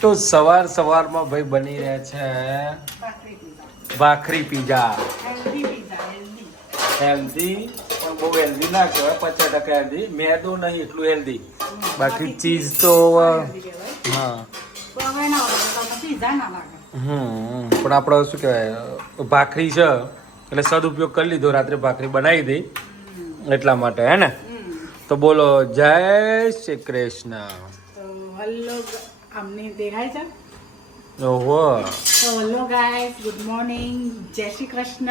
તો સવારમાં ભાઈ બની રહ્યા છે ભાખરી પીઝા. હેલ્ધી પણ બહુ હેલ્ધી ના કહેવાય, 50% હેલ્ધી. મેદો નહીં એટલું હેલ્ધી, બાકી ચીઝ તો હા. પણ આપણે શું કહેવાય ભાખરી છે એટલે સદુપયોગ કરી લીધો. રાત્રે ભાખરી બનાવી દઈ એટલા માટે, હે ને? તો બોલો જય શ્રી કૃષ્ણ. હલો, અમને દેખાય છે? ઓહો. તો હલો ગાઈસ, ગુડ મોર્નિંગ, જય શ્રી કૃષ્ણ,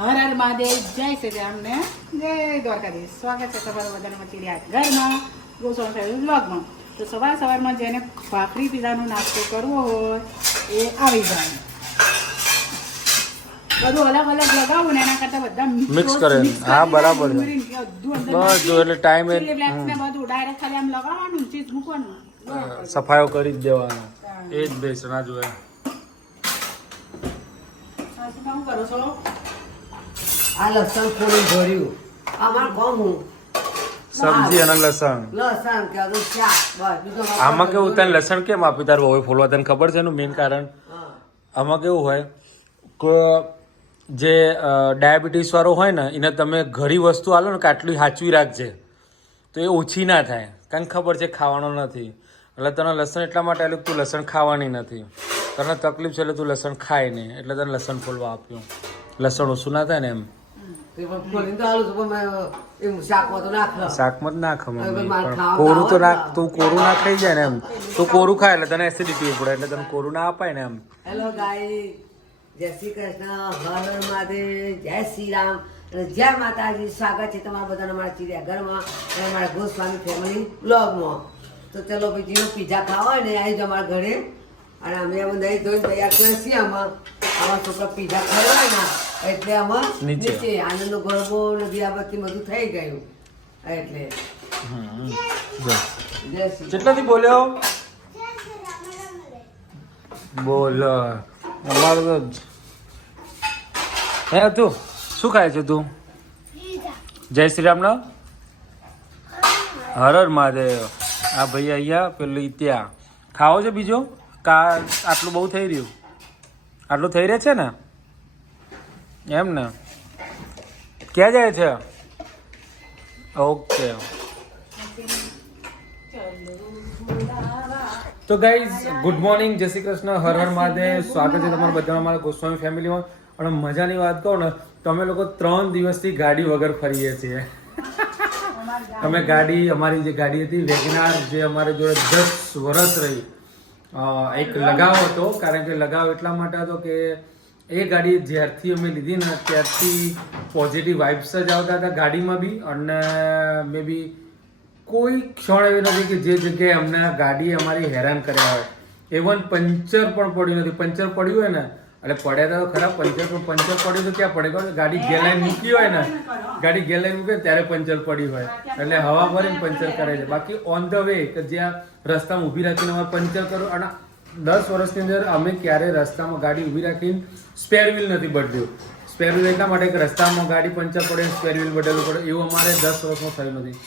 હર હર મહાદેવ, જય શ્રી રામ ને જય દ્વારકાધીશ. સ્વાગત છે તમારું બધાને મચીડિયા ઘરમાં ગોસ્વામી ફેમિલી વ્લોગમાં. તો સવારમાં જેને ભાખરી પીઝાનો નાસ્તો કરવો હોય એ આવી જાય. બધું અલગ અલગ લગાવું ને એના કરતા બધા મિક્સ કરે. હા, બરાબર છે. બધું એટલે ટાઈમ બધું ડાયરેક્ટ ખાલી આમ લગાવવાનું, ચીઝ મૂકવાનું, સફાયો કરી જ દેવાનો. એ જ બેસ્ટ ના જોઈએ. શું કરો છો? આ લસણ થોડું ભર્યું અમાર કોમ હું સબ્જી અને લસણ. લસણ કે તો શાક બસ બીજું આમાં કેવું, તને લસણ કેમ આપી તાર હોય ફોલવા? તને ખબર છે એનું મેઇન કારણ? આમાં કેવું હોય કે જે ડાયાબિટીસ વાળો હોય ને એને તમે ઘરી વસ્તુ આલો ને કે આટલી સાચવી રાખજે તો એ ઓછી ના થાય, કારણ કે ખબર છે ખાવાનો નથી. એટલે તને લસણ એટલા માટે આલ્યું તું લસણ ખાવાની નથી, તને તકલીફ છે એટલે તું લસણ ખાય નહીં, એટલે તને લસણ ફોલવા આપ્યું. લસણ ઓછું ના થાય ને એમ. શાકમાં જ ના ખબર કોરું તો ના, તું કોરું ના ખાઈ જાય ને એમ. તું કોરું ખાય એટલે તને એસિડિટી પડે, એટલે તને કોરું ના અપાય ને એમ. હેલો ગાઈસ, જય શ્રી કૃષ્ણ, હર હર મહાદેવ, જય શ્રી રામ અને જય માતાજી. સ્વાગત છે તમારા બધાના મારા ચીડિયા ઘરમાં અને અમારા ગોસ્વામી ફેમિલી બ્લોગમાં. તો ચલો ભાઈ, જેનો પીઝા ખાવા હોય ને આવી જ અમારા ઘરે. અને અમે નહીં ધોઈને તૈયાર કરીએ છીએ. અમારા છોકરા પીઝા ખાવા ને એટલે આમાં નીચે આનંદનો ગરબો નદી આ બધી બધું થઈ ગયું. એટલે જય શ્રી કેટલાથી બોલ્યો? બોલ. અમારું તો હે તું શું ખાય છે તું? જય શ્રી રામનો હર હર મહાદેવ. આ ભાઈ અહીંયા પેલું ત્યાં ખાવો છે બીજો કા? આટલું બહુ થઈ રહ્યું? આટલું થઈ રહે છે ને એમ ને? ક્યાં જાય છે? ઓકે. તો ગાઈઝ, ગુડ મોર્નિંગ, જય શ્રી કૃષ્ણ, હર હર મહાદેવ. સ્વાગત છે તમારા બધાના મારા ગોસ્વામી ફેમિલીમાં. અને મજાની વાત કહું ને તો અમે લોકો 3 દિવસથી ગાડી વગર ફરીએ છીએ. અમે ગાડી, અમારી જે ગાડી હતી વેગનાર, જે અમારી જોડે 10 વર્ષ રહી, એક લગાવ હતો. કારણ કે લગાવ એટલા માટે હતો કે એ ગાડી જ્યારથી અમે લીધી ને ત્યારથી પોઝિટિવ વાઇબ્સ જ આવતા હતા ગાડીમાં બી. અને મે બી કોઈ ક્ષણ એવી નથી કે જે જગ્યાએ અમને ગાડીએ અમારી હેરાન કર્યા હોય. એવન પંચર પણ પડ્યું નથી. પંચર પડ્યું હોય ને એટલે પડ્યા તો ખરા પંચર, પણ પંચર પડ્યું તો ક્યાં પડે? કારણ ગાડી ગેરલાઈન મૂકી હોય ને, ગાડી ગેરલાઈન મૂકે ત્યારે પંચર પડી હોય એટલે હવા ભરીને પંચર કરે છે. બાકી ઓન ધ વે કે જ્યાં રસ્તામાં ઊભી રાખીને અમારે પંચર કરો. અને 10 વર્ષની અંદર અમે ક્યારેય રસ્તામાં ગાડી ઊભી રાખીને સ્પેર વ્હીલ નથી બદલ્યું. સ્પેર વ્હીલ એટલા માટે કે રસ્તામાં ગાડી પંચર પડે, સ્પેર વ્હીલ બદલવું પડે, એવું અમારે 10 વર્ષમાં થયું નથી.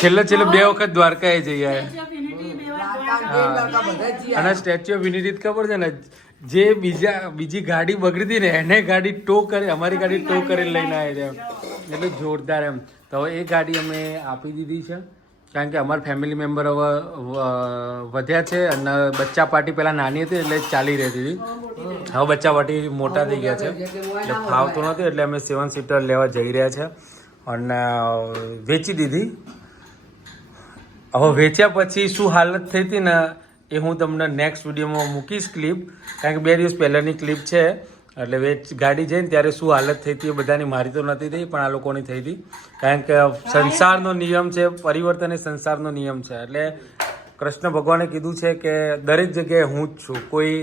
છેલ્લે 2 વખત દ્વારકાએ જઈ આવ્યા. અને સ્ટેચ્યુ ઓફ યુનિટી ખબર છે ને, જે બીજી ગાડી બગડી હતી ને એને ગાડી ટો કરી, અમારી ગાડી ટો કરીને લઈને આવી છે. એટલે જોરદાર એમ. તો હવે એ ગાડી અમે આપી દીધી છે, કારણ કે અમારા ફેમિલી મેમ્બર હવે વધ્યા છે. અને બચ્ચા પાર્ટી પહેલાં નાની હતી એટલે ચાલી રહેતી હતી. હવે બચ્ચા પાર્ટી મોટા થઈ ગયા છે એટલે ફાવતું નથી, એટલે અમે 7 સીટર લેવા જઈ રહ્યા છે. અને વેચી દીધી. હવે વેચ્યા પછી શું હાલત થઈ હતી ને એ હું તમને નેક્સ્ટ વિડીયોમાં મૂકીશ ક્લિપ, કારણ કે 2 દિવસ પહેલાંની ક્લિપ છે. એટલે ગાડી જઈને ત્યારે શું હાલત થઈ હતી એ બધાની, મારી તો નથી થઈ પણ આ લોકોની થઈ હતી. કારણ કે સંસારનો નિયમ છે, પરિવર્તન એ સંસારનો નિયમ છે. એટલે કૃષ્ણ ભગવાને કીધું છે કે દરેક જગ્યાએ હું જ છું, કોઈ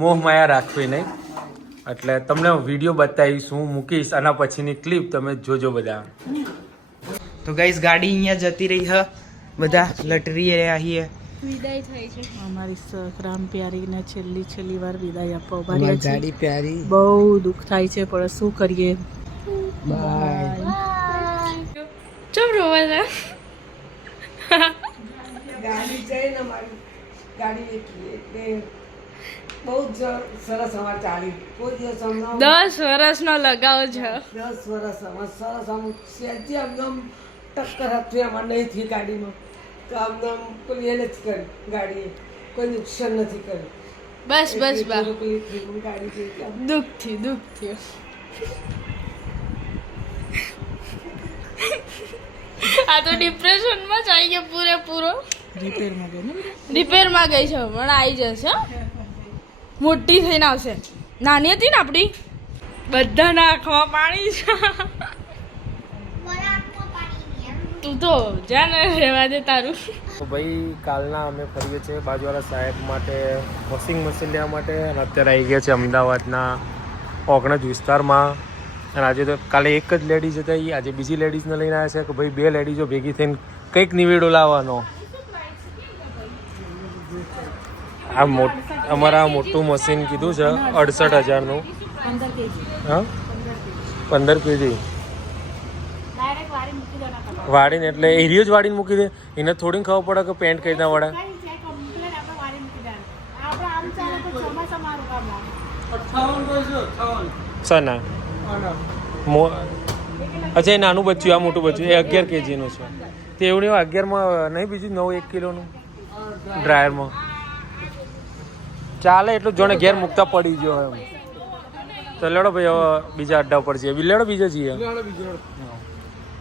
મોહ માયા રાખવી નહીં. એટલે તમને વિડીયો બતાવીશ, હું મૂકીશ, આના પછીની ક્લિપ તમે જોજો બધા. તો ગાઈસ, ગાડી અહીંયા જતી રહી છે, બધા લટરી રહ્યા છીએ. વિદાય થાય છે અમારી સખરામ પ્યારીને છેલ્લી વાર વિદાય આપવા ઉભા રહ્યા છે. ગાડી પ્યારી બહુ દુઃખ થાય છે, પણ શું કરીએ. બાય. ચમ રોવા છે? ગાડી જઈને અમારી ગાડી વેચી એટલે બહુ જ સરસ અમારે ચાલી કોઈ દિવસ અમને 10 વર્ષનો લગાવ છે. 10 વર્ષ અમારે સરસ આમ સહેજે અમને આમ ટક્કર હતી અમારે નહીં થઈ ગાડીમાં તો અમને આમ કોઈ એ નથી કરી ગાડીએ કોઈ નુકસાન નથી કર્યું. બસ બસ એટલી બા પેલી થઈ ગાડી છે કે આમ દુઃખ થયું. આ તો ડિપ્રેશનમાં જ આવી ગયો પૂરેપૂરો. રિપેરમાં ગઈ છે પણ આવી જશે હો. મોટી થઈને આવશે. નાની હતી ને આપણી બધાના આંખમાં પાણી છે. તું તો જા ને રહેવા દે તારું. તો ભાઈ કાલના અમે ફરીએ છીએ બાજુવાળા સાહેબ માટે વોશિંગ મશીન લેવા માટે અને અત્યારે આવી ગયા છે અમદાવાદના ઓગણજ વિસ્તારમાં. અને આજે તો કાલે એક જ લેડીઝ હતા એ આજે બીજી લેડીઝને લઈને આવ્યા છે કે ભાઈ 2 લેડીઝો ભેગી થઈને કંઈક નિવેડો લાવવાનો. આ અમારા મોટું મશીન કીધું છે 68,000નું. હા 15 કેજી વાળીને એટલે એરિયો જ વાળીને મૂકી દે. એને થોડી ખબર પડે કે પેન્ટ કઈ રીતના વળે. સના અચ્છા એ નાનું બચ્ચું આ મોટું બચ્ચું એ 11 કેજીનું છે. તે એવું નહીં 11માં નહીં બીજું 9 1 કિલોનું ડ્રાયરમાં ચાલે એટલું જોણે ઘેર મૂકતા પડી ગયો એમ. તો લેડો ભાઈ હવે બીજા અડ્ડા પર છીએ. લેડો બીજા છીએ.